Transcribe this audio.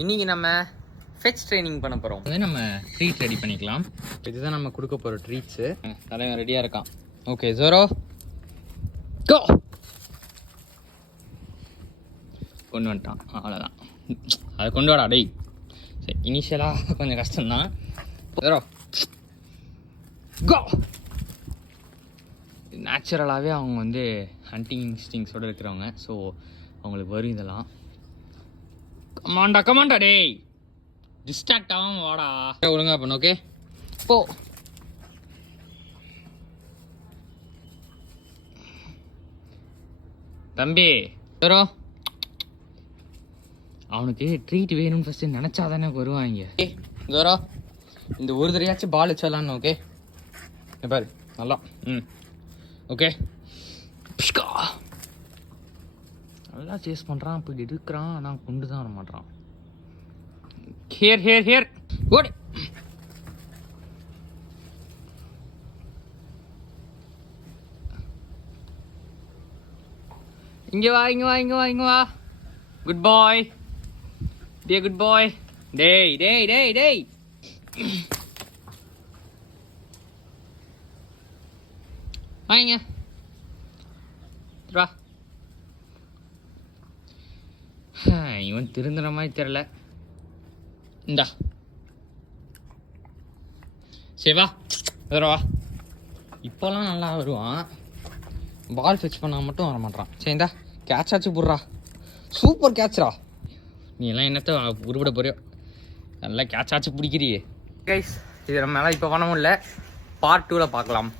இன்னைக்கு நம்ம fetch training பண்ண போகிறோம். வந்து நம்ம ட்ரீட் ரெடி பண்ணிக்கலாம். இதுதான் நம்ம கொடுக்க போகிற ட்ரீட்ஸு. தலைவன் ரெடியாக இருக்கான். ஓகே ஜோரோ கோ. கொண்டு வந்துட்டான், அவ்வளோதான். அதை கொண்டு வாடா டேய். சரி, இனிஷியலாக கொஞ்சம் கஷ்டம்தான். ஜோரோ கோ. நேச்சுரலாகவே அவங்க வந்து ஹண்டிங் இன்ஸ்டிங்ஸோடு இருக்கிறவங்க. ஸோ அவங்களுக்கு வரும் இதெல்லாம். கமாண்டா டேய், டிஸ்ட்ராக்ட் ஆகாம வாடா. ஒழுங்கா பண்ணு. ஓகே போ. தம்பி ஜோரோ, அவனுக்கு ட்ரீட் வேணும்னு ஃபஸ்ட்டு நினச்சா தானே வருவாங்க. ஏ ஜோரோ, இந்த ஒரு தடையாச்சும் பால் வச்சாலான்னு. ஓகே பாரு நல்லா. ஓகே நல்லா சேஸ் பண்ணுறான், இப்போ எடுக்கிறான், ஆனால் கொண்டு தான் வர மாட்டான். ஹியர் ஓடு. இங்கே வா. குட் பாய், பி குட் பாய். டேய் வாங்க வா. இவன் திருந்துற மாதிரி தெரில. இந்தா சரி வா வா. இப்போல்லாம் நல்லா வருவான், பால் ஃபிக்ஸ் பண்ண மட்டும் வர மாட்டான். சரி இந்தா கேட்ச் ஆச்சு போடுறா. சூப்பர் கேட்ச்ரா. நீ எல்லாம் என்னத்த உருவிட போறியோ, நல்லா கேட்ச் ஆச்சு பிடிக்கிறியே. கைஸ், இது நம்ம மேலே இப்போ பண்ண முடியல. பார்ட் 2ல் பார்க்கலாம்.